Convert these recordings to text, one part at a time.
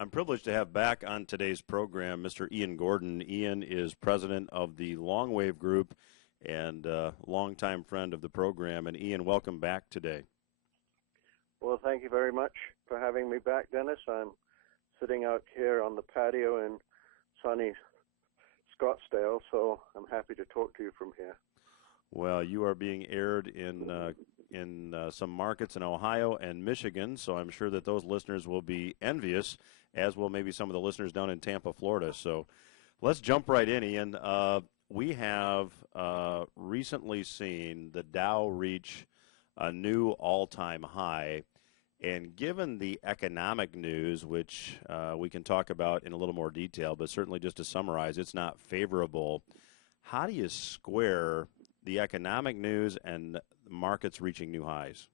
I'm privileged to have back on today's program Mr. Ian Gordon. Ian is president of the Longwave Group and longtime friend of the program. And Ian, welcome back today. Well, thank you very much for having me back, Dennis. I'm sitting out here on the patio in sunny Scottsdale, so I'm happy to talk to you from here. Well, you are being aired in some markets in Ohio and Michigan, so I'm sure that those listeners will be envious, as will maybe some of the listeners down in Tampa, Florida. So let's jump right in, Ian. We have recently seen the Dow reach a new all-time high, and given the economic news, which we can talk about in a little more detail, but certainly just to summarize, it's not favorable. How do you square the economic news and markets reaching new highs?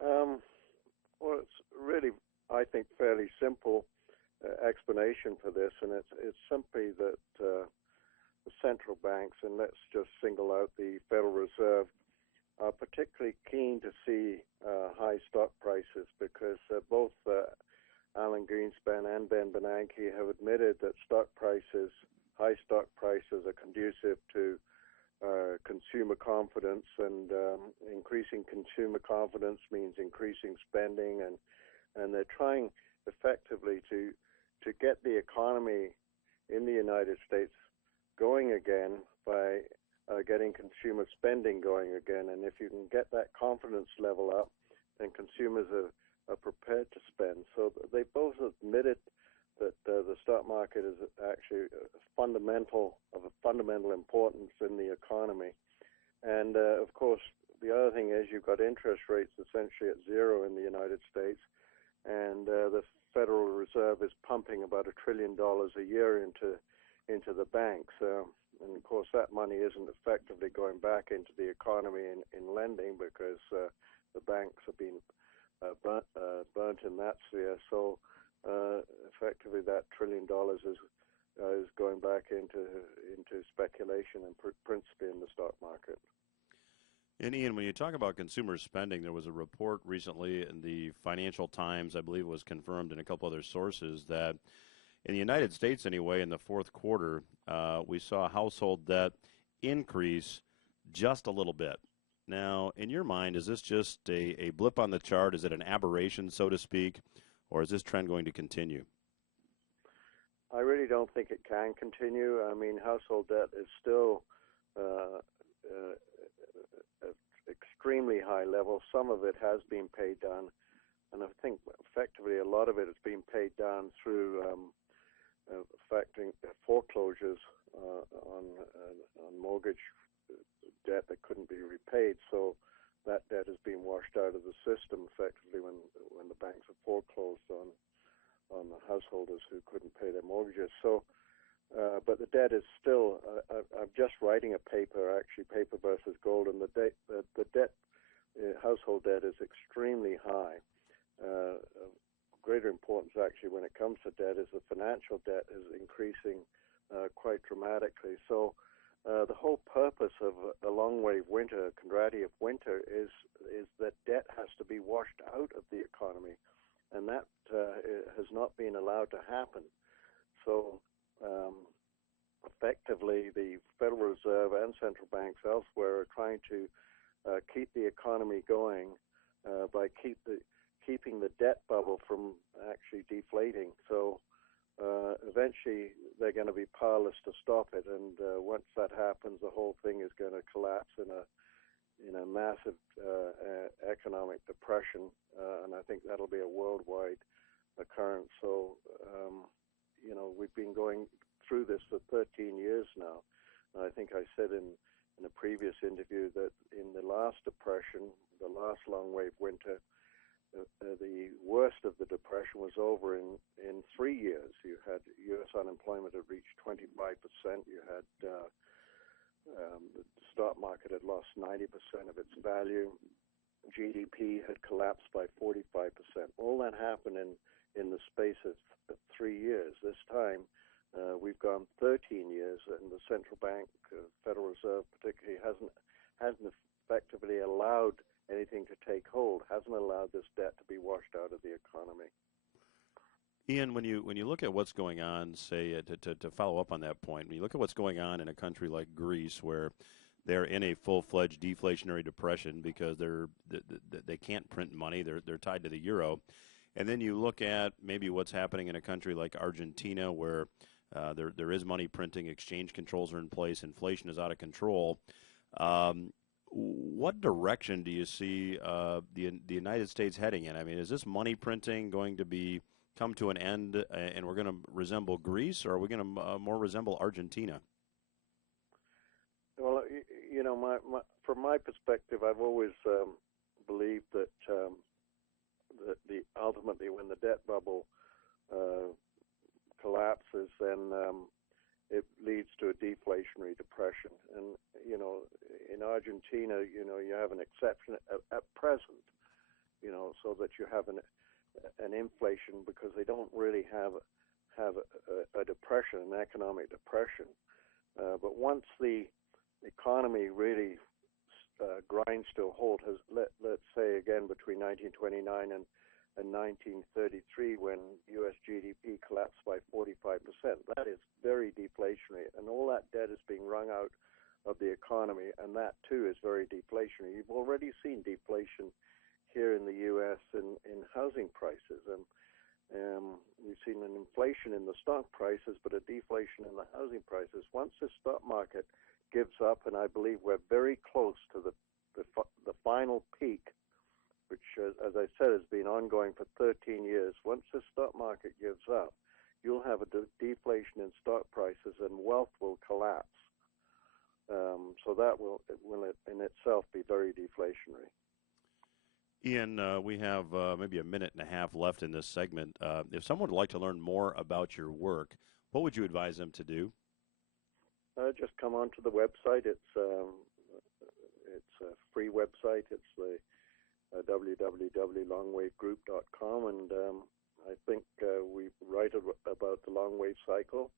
Well, it's really, I think, fairly simple explanation for this, and it's simply that the central banks, and let's just single out the Federal Reserve, are particularly keen to see high stock prices because both Alan Greenspan and Ben Bernanke have admitted that high stock prices are conducive to consumer confidence, and increasing consumer confidence means increasing spending, and they're trying effectively to get the economy in the United States going again by getting consumer spending going again. And if you can get that confidence level up, then consumers are prepared to spend. So they both admitted that the stock market is actually of fundamental importance in the economy. And, of course, the other thing is you've got interest rates essentially at zero in the United States, and the Federal Reserve is pumping about $1 trillion a year into the banks. And, of course, that money isn't effectively going back into the economy in lending because the banks have been burnt in that sphere. So effectively that $1 trillion is going back into speculation and principally in the stock market. And Ian, when you talk about consumer spending, there was a report recently in the Financial Times, I believe it was confirmed in a couple other sources, that in the United States anyway, in the fourth quarter, we saw household debt increase just a little bit. Now, in your mind, is this just a blip on the chart? Is it an aberration, so to speak, or is this trend going to continue? I really don't think it can continue. I mean, household debt is still at extremely high level. Some of it has been paid down, and I think effectively a lot of it has been paid down through affecting foreclosures on mortgage debt that couldn't be repaid. So that debt has been washed out of the system effectively when the banks have foreclosed on the householders who couldn't pay their mortgages. So, but the debt is still. I'm just writing a paper, actually, Paper versus Gold, and the debt, household debt, is extremely high. Greater importance, actually, when it comes to debt, is the financial debt is increasing quite dramatically. So the whole purpose of a long wave winter, a Condrati winter, is that debt has to be washed out of the economy, and that has not been allowed to happen. So effectively, the Federal Reserve and central banks elsewhere are trying to keep the economy going by keeping the debt bubble from actually deflating. So eventually they're going to be powerless to stop it, and once that happens, the whole thing is going to collapse in a massive economic depression, and I think that'll be a worldwide occurrence. So we've been going through this for 13 years now, and I think I said in a previous interview that in the last depression, the last long wave winter, the worst of the depression was over in 3 years. You had U.S. unemployment had reached 25%. You had the stock market had lost 90% of its value. GDP had collapsed by 45%. All that happened in the space of 3 years. This time, we've gone 13 years, and the central bank, Federal Reserve particularly, hasn't effectively allowed anything to take hold, hasn't allowed this debt to be washed out of the economy. Ian, when you look at what's going on, say to follow up on that point, when you look at what's going on in a country like Greece, where they're in a full-fledged deflationary depression because they can't print money, they're tied to the euro, and then you look at maybe what's happening in a country like Argentina, where there is money printing, exchange controls are in place, inflation is out of control. What direction do you see the United States heading in? I mean, is this money printing going to come to an end, and we're going to resemble Greece, or are we going to more resemble Argentina? Well, from my perspective, I've always believed that ultimately when the debt bubble collapses, then it leads to a deflationary depression. And in Argentina, you have an exception at present, so that you have an inflation because they don't really have a depression, an economic depression. But once the economy really grinds to a halt, let's say again between 1929 and 1933, when U.S. GDP collapsed by 45%, that is very deflationary, and all that debt is being wrung out of the economy, and that too is very deflationary. You've already seen deflation here in the U.S. in housing prices, and we've seen an inflation in the stock prices, but a deflation in the housing prices. Once the stock market gives up, and I believe we're very close to the final peak, which, as I said, has been ongoing for 13 years. Once the stock market gives up, you'll have a deflation in stock prices, and wealth will collapse. So that will in itself be very deflationary. Ian, we have maybe a minute and a half left in this segment. If someone would like to learn more about your work, what would you advise them to do? Just come onto the website. It's a free website. It's the www.longwavegroup.com, and I think we write about the long wave cycle,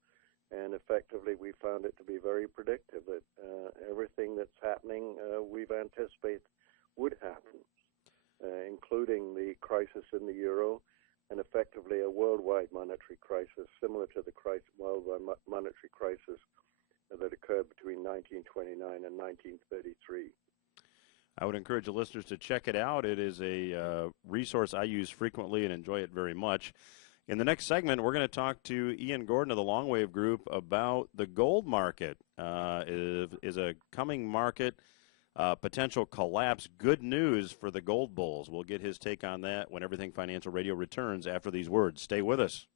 and effectively we found it to be very predictive. That everything that's happening we've anticipated would happen, including the crisis in the euro, and effectively a worldwide monetary crisis similar to the worldwide monetary crisis that occurred between 1929 and 1933. I would encourage the listeners to check it out. It is a resource I use frequently and enjoy it very much. In the next segment, we're going to talk to Ian Gordon of the Longwave Group about the gold market. Is a coming market potential collapse good news for the gold bulls? We'll get his take on that when Everything Financial Radio returns after these words. Stay with us.